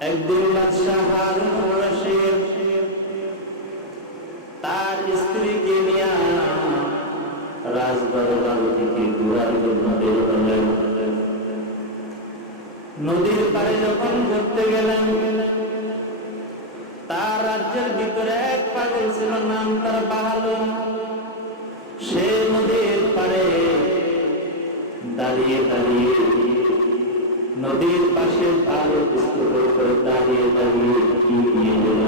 একদিন তার স্ত্রীকে রাজদরবার থেকে ঘোরার জন্য নদীর পাড়ে যখন ঘুরতে গেলেন, তার রাজ্যের ভিতরে এক পাগল ছিল নাম তার বাহালু। সে নদীর পাড়ে দাঁড়িয়ে দাঁড়িয়ে নদীর পাশে পুস্তক করে দাঁড়িয়ে দাঁড়িয়ে কি নিয়ে গেল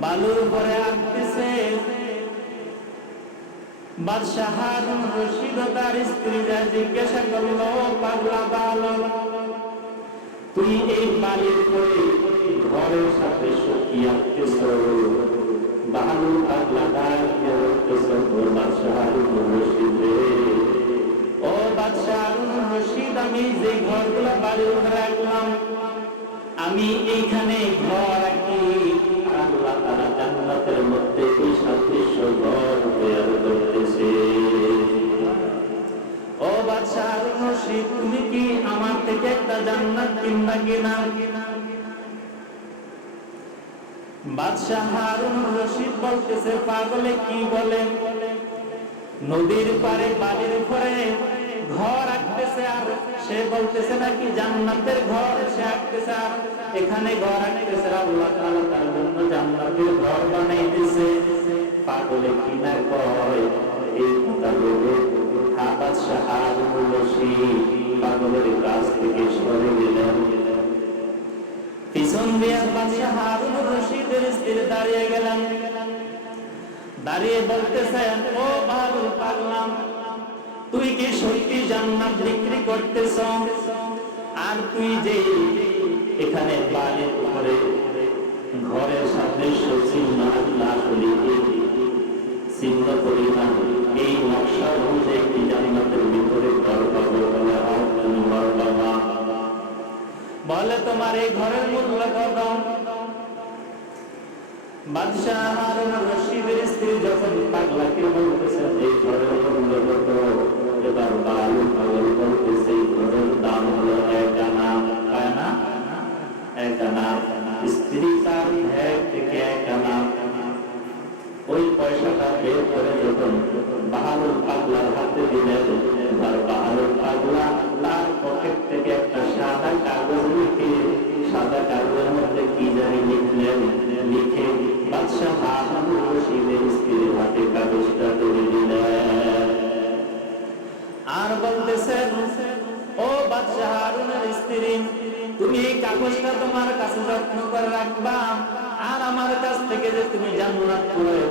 বালুর পরে আঁকতেছে বাদশাহ তার স্ত্রীরা জিজ্ঞাসা করল পাগলা বালক, তুই এই বালির পরে ঘরের সাথে আঁকতেছ? বালু পাগলা বাদশাহ রশিদ আমি এইখানে ঘর তারা জান্নাতের মধ্যে সাদৃশ্য ঘর তৈরি করতেছে ও বাদশাহ তুমি কি আমার থেকে একটা জান্নাত কিনবা কিনা? বাদশাহ পাগলে কি বলে? নদীর পারে বালির উপরে ঘর আঁকতেছে আর, সে বলতেছে নাকি জান্নাতের ঘর, সে আঁকতেছে আর, এখানে ঘর আঁকতেছে। আল্লাহ তাআলা তার জন্য জান্নাতের ঘর বানাইতেছে। পাগলে কি না কয় কাছ থেকে সরে গেলেন। পিছন দিয়ে বাদশাহ হারুন রশিদের স্ত্রী দাঁড়িয়ে গেলেন। দাঁড়িয়ে বলতেছেন, ও ভালো পাগলাম তুই কি সত্যি জান্নাত বিক্রি করতেছ? আর তুই যে এখানে বাড়ির উপরে, ঘরের সাদৃশ্য চিহ্ন আল্লাহ লিখে চিহ্ন এই নকশা একটি জান্নাতের ভিতরে ঘর পাবো ঘর বলে তোমার এই ঘরের মূল্য কত? বাদশাহ হারুন রশিদের স্ত্রী যখন পাগলাকে বলতেছে, এই ঘরের মূল্য কত? এবার বালু পাগল বলতেছে এই ঘরের দাম হলো এক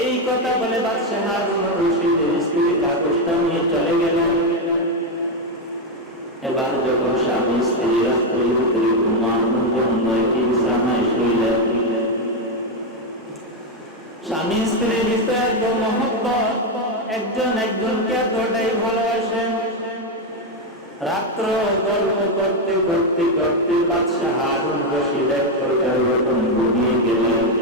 এই কথা বলে নিয়ে চলে গেলেন এবার যখন স্বামী স্ত্রী শুইলেন স্বামী স্ত্রীর একজন একজনকে এতটাই ভালোবাসেন রাত্র গল্প করতে করতে করতে বাদশাহ হারুন রশিদ এক প্রকার ঘুমিয়ে গেলেন।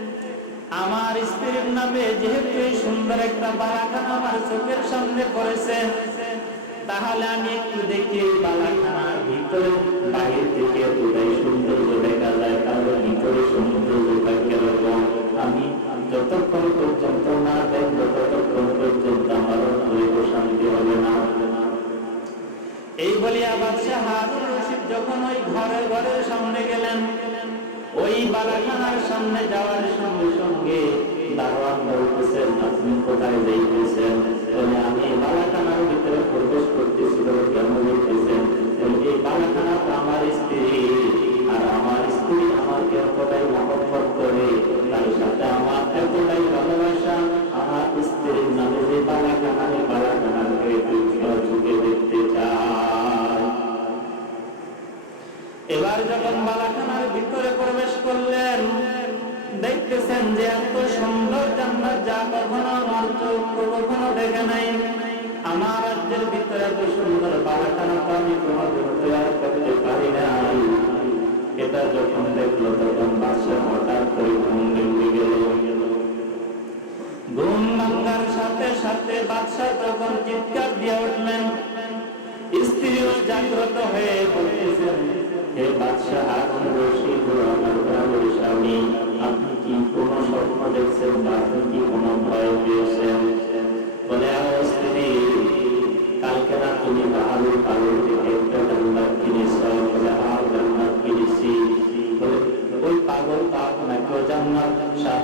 আমার স্ত্রীর নামে যেহেতু এই সুন্দর একটা বালাখানা আমার চোখের সামনে পড়েছে, তাহলে আমি একটু দেখি এই বালাখানার ভিতরে বাহির থেকে দেখা যায় তাহলে ভিতরে আমি যতক্ষণ পর্যন্ত না ততক্ষণ পর্যন্ত আমার অন্তরে শান্তি হবে না। এই বলিয়া বাদশাহ হারুন রশিদ যখন ওই ঘরের ঘরের সামনে গেলেন ওই বালাখানার সামনে যাওয়ার সঙ্গে সঙ্গে দারোয়ান বলতেছেন আপনি কোথায় যাইতেছেন?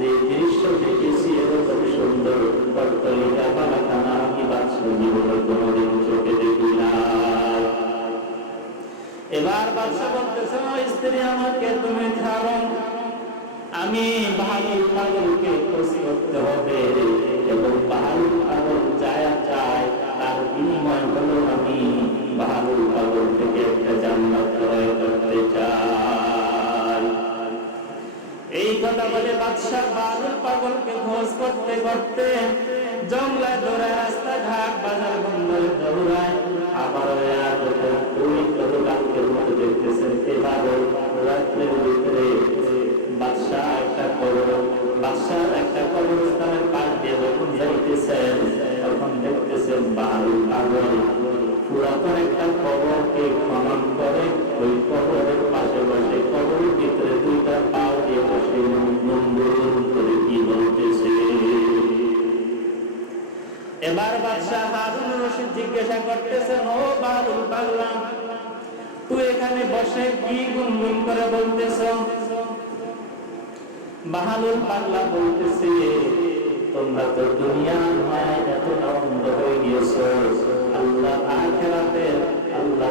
যে জিনিসটা দেখেছি আমি স্ত্রী আমাকে তুমি আমি ভালো পাগলকে খুশি করতে হবে এবং ভালো পাগল যায় তার বিনিময় হলো আমি ভালো পাগল জঙ্গলে বাদশাহ বারুল পাগলকে খোঁজ করতে করতে জঙ্গলে দৌড়ায় রাস্তাঘাট, বাজার বন্দরে দৌড়ায়। আবার ভিতরে একটা কবর একটা দিয়ে দেখতেছেন পুরাতন একটা কবরকে খনন করে ওই কবর চিন্তা করতেছেন ও বারুল পাগলা তুই এখানে বসে কি গুনগুন করে বলতেছ? বাহালুল পাগলা বলতেছে, তোমরা তো দুনিয়ার মায় এত আনন্দ হয়ে গিয়েছ। আল্লাহ আখেরাতে আল্লাহ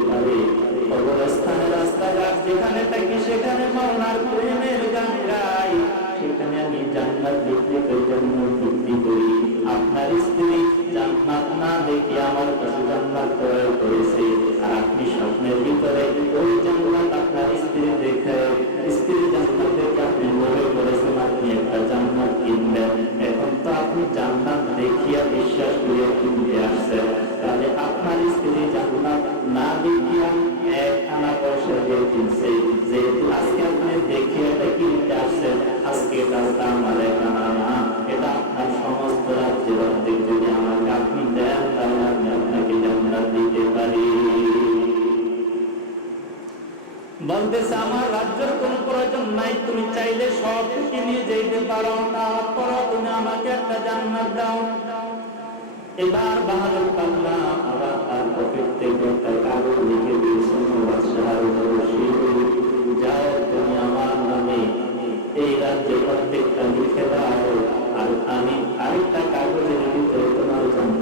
পারে কবরস্থানে রাস্তাঘাট যেখানে থাকি সেখানে মাওলার প্রেমের গান গাই সেখানে আমি জান্নাত বিক্রি করি জান্নাত বিক্রি করি আপনার স্ত্রী জান্নাত না দেখে আমার কাছে জান্নাত তৈরি করেছে, আর আপনি স্বপ্নের ভিতরে বলতেছে, আমার রাজ্যের কোন প্রয়োজন নাই, তুমি চাইলে সব নিয়ে যেতে পারো, তারপরও তুমি আমাকে একটা জান্নাত দাও। এবার বাহাদুর পাল্লা আবার তার পকেট থেকে একটা কাগজ লিখে দিয়েছেন যাও তুমি আমার নামে এই রাজ্যে প্রত্যেকটা লিখে দাও, আর আমি আরেকটা কাগজে লিখে তোমার জান্নাতের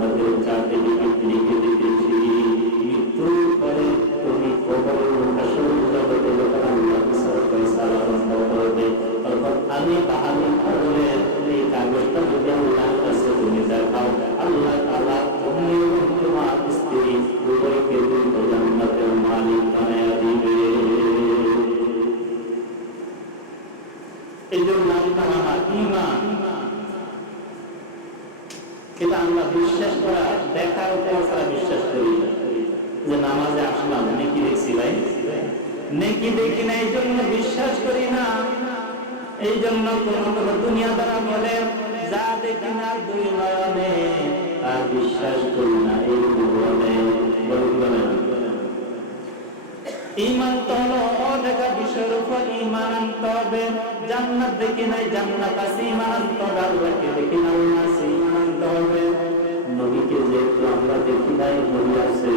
নেকি দেখি না, এই জন্য বিশ্বাস করি না। এই জন্য কোন দুনিয়া দ্বারা বলে, যা দেখি না দুই নয়নে, আর বিশ্বাস করি না, এই বলে ইমান তো অদেখা বিষয়ের ইমান আনতে হবে। জান্নাত দেখি নাই, জান্নাত আছে ইমান আনতে হবে। আল্লাহকে দেখি না আছে ইমান আনতে হবে। নবীকে যেহেতু আমরা দেখি নাই, নবী আছে।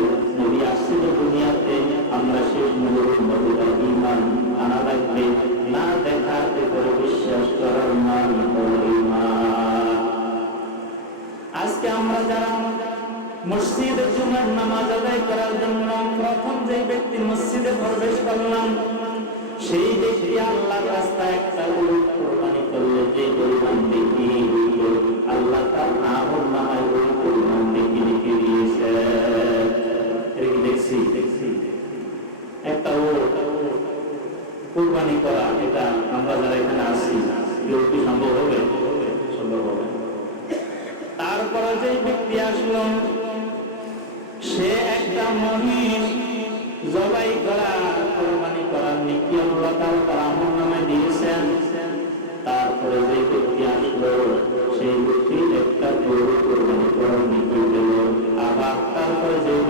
নবী আসছিল দুনিয়াতে আমরা শেষ নবীর নবীরা ইমান আনা লাগবে। না দেখাতে করে বিশ্বাস করার মান আজকে আমরা যারা মসজিদে জুমার নামাজ আদায় করার জন্য প্রথম যে ব্যক্তি মসজিদে প্রবেশ করলাম, সেই ব্যক্তি আল্লাহর রাস্তায় একটা উট তারপরে যে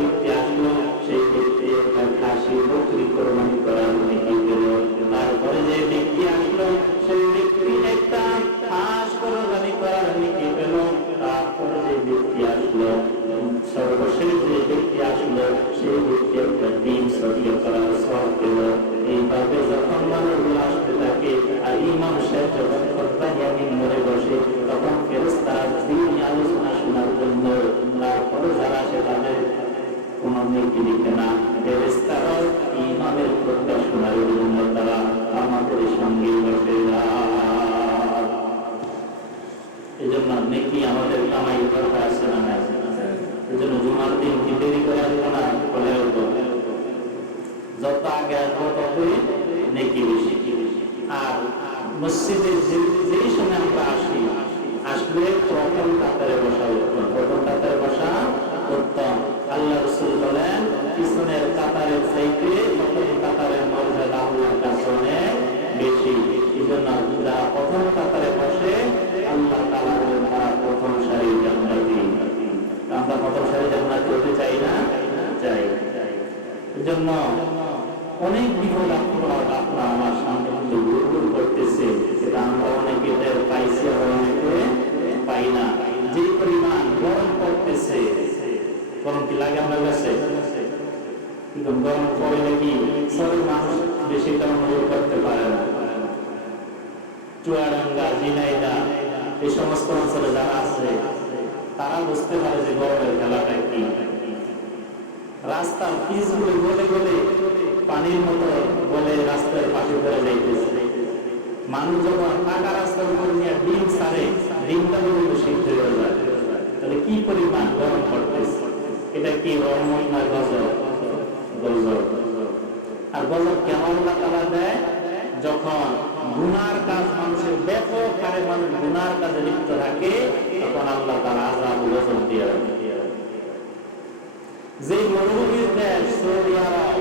মসজিদে যেই সময় আমরা আসি, আসলে প্রথম কাতারে বসা উত্তম। প্রথম কাতারে বসা উত্তম। আল্লাহ রসুল বলেন, পিছনের কাতারে চাইতে প্রথম কাতারে মর্যাদা আল্লাহর কাছে অনেক বেশি। এই জন্য যারা প্রথম কাতারে বসে, আল্লাহ তালা বলেন, তারা প্রথম সারি জান্নাতি। আমরা প্রথম সারি জান্নাতি হতে চাই না? চাই। এজন্য অনেক বিপদ আপনার আমার সামনে। কিন্তু করতেছে, সেটা আমরা অনেকে পাইছি পাই না। যে পরিমাণ গরম করতেছে গরম কি লাগে আমার কাছে? কিন্তু গরম পড়লে কি সব মানুষ বেশি তেমন অনুভব করতে পারে না। চুয়াডাঙ্গা, ঝিনাইদা, এই সমস্ত অঞ্চলে যারা আছে, তারা বুঝতে পারে যে গরমের খেলাটা কি। রাস্তার পিচগুলো গলে গলে পানির মতো গলে রাস্তার পাশে পড়ে যাইতেছে। মানুষ যখন পাকা রাস্তার উপর নিয়ে ডিম ছাড়ে ডিমটা কিন্তু সিদ্ধ হয়ে যায়, তাহলে কি পরিমাণ গরম পড়তেছে? এটা কি রহমত না গজব? গজব। আর গজব কেমন আল্লাহ তাআলা দেয়? যখন গুনার কাজ মানুষের ব্যাপক হারে মানুষ গুনার কাজে লিপ্ত থাকে, তখন আল্লাহ আযাব ও গজব দিয়ে যে মরুভূমির দেশ সৌদি আরব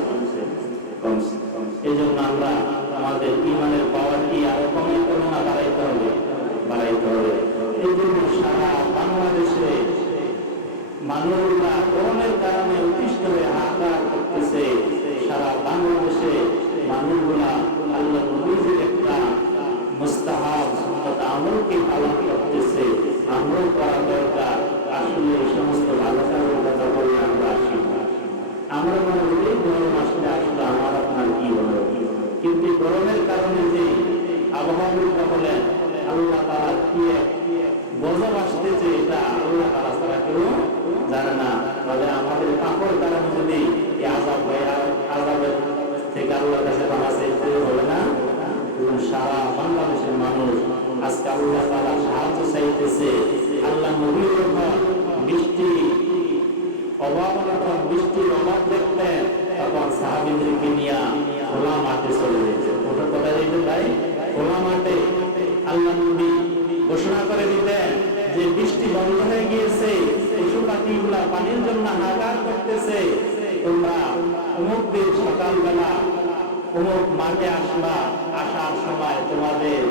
এই আমরা আমাদের ইমানের পাওয়ার কি আরও কমাইতে হবে না, বাড়াইতে হবে বাড়াইতে হবে। এই সারা বাংলাদেশে মানুষরা গরমের কারণে অতিষ্ঠ হয়ে হাহাকার করতেছে। সারা বাংলাদেশে মানুষগুলা আল্লাহ নবীজির একটা মুস্তাহাব আমলকে পালন করতেছে। আমল করা দরকার আসলে এই সমস্ত ভালো কাজের কথা বলে আমরা আসি না। আমরা মনে করি এই গরম আসলে আসলে আমার আপনার কি হলো কিন্তু এই গরমের কারণে যে আবহাওয়া বলেন আল্লাহ তারা কি এক গজব আসতেছে এটা আল্লাহ তারা ছাড়া কেউ জানে না তাহলে আমাদের পাপড় কারণে যদি এই আজাব হয় আর- আজাবের থেকে আল্লাহর কাছে ক্ষমা চাইতে হবে না এবং সারা বাংলাদেশের মানুষ আজকে আল্লাহ তারা সাহায্য চাইতেছে, আল্লাহ নবীর বৃষ্টি অভাব যখন বৃষ্টির অভাব দেখতেন। তখন সাহাবিদেরকে নিয়ে খোলা মাঠে চলে যেত। ওটা কোথায় যেতে ভাই, খোলা মাঠে আল্লাহ নবী ঘোষণা করে দিতেন যে বৃষ্টি বন্ধ হয়ে গিয়েছে পশু পাখিগুলা পানির জন্য হাহাকার করতেছে। তোমরা অমুক দিন সকালবেলা মাঠে আসবা, আসার সময় তোমাদের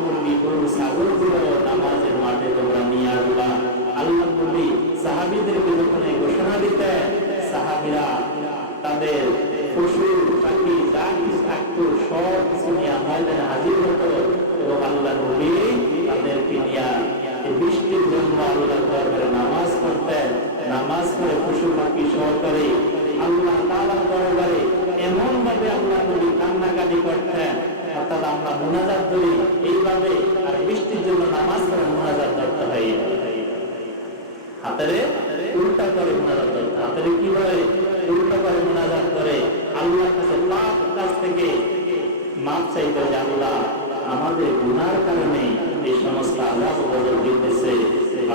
মুরগি গরু নামাজের মাঠে তোমরা নিয়ে আসবা। আল্লাহ নবী ঘোষণা সাহাবিরা তাদের পশু পাখি, যা কিছু সব কিছু নিয়ে ময়দানে হাজির হতো এবং আল্লাহ নবী তাদেরকে নিয়ে বৃষ্টির জন্য আল্লাহ দরবারে নামাজ পড়তেন। নামাজ পড়ে পশু পাখি সহকারে আল্লাহ তাআলার দরবারে এমন ভাবে আল্লাহ নবী কান্নাকাটি করতেন। অর্থাৎ আমরা মোনাজাত ধরি, এইভাবে আর বৃষ্টির জন্য নামাজ পড়ে মোনাজাত ধরতে হয়। হাতেরে উল্টা করে মোনাজাত করতে হাতেরে কীভাবে উল্টা করে মোনাজাত করে আল্লাহর কাছে পাপ কাছ থেকে মাপ চাইতে যে আল্লাহ আমাদের গুনার কারণে এই সমস্ত আঘাত গজব দিতেছে।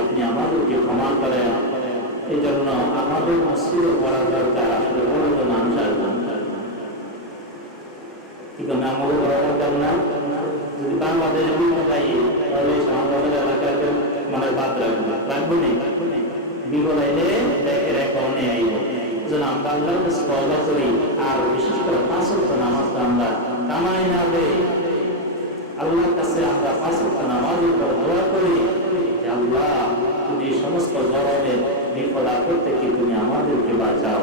আপনি আমাদেরকে ক্ষমা করেন। এই জন্য আমাদের মসজিদে করা দরকার। আসলে বড় মানুষ আসবে। কি করবে আমাদের করা দরকার না? যদি বাংলাদেশে যাই তাহলে আমাদের এলাকাকে মানে বাদ রাখব রাখব নেই বিপদ আইলে দেখে রেখে অনে আইব যেন আমরা আল্লাহর কাছে তওবা করি, আর বিশেষ করে পাঁচ ওয়াক্ত নামাজ আমরা কামাই না তুমি আমাদেরকে বাঁচাও।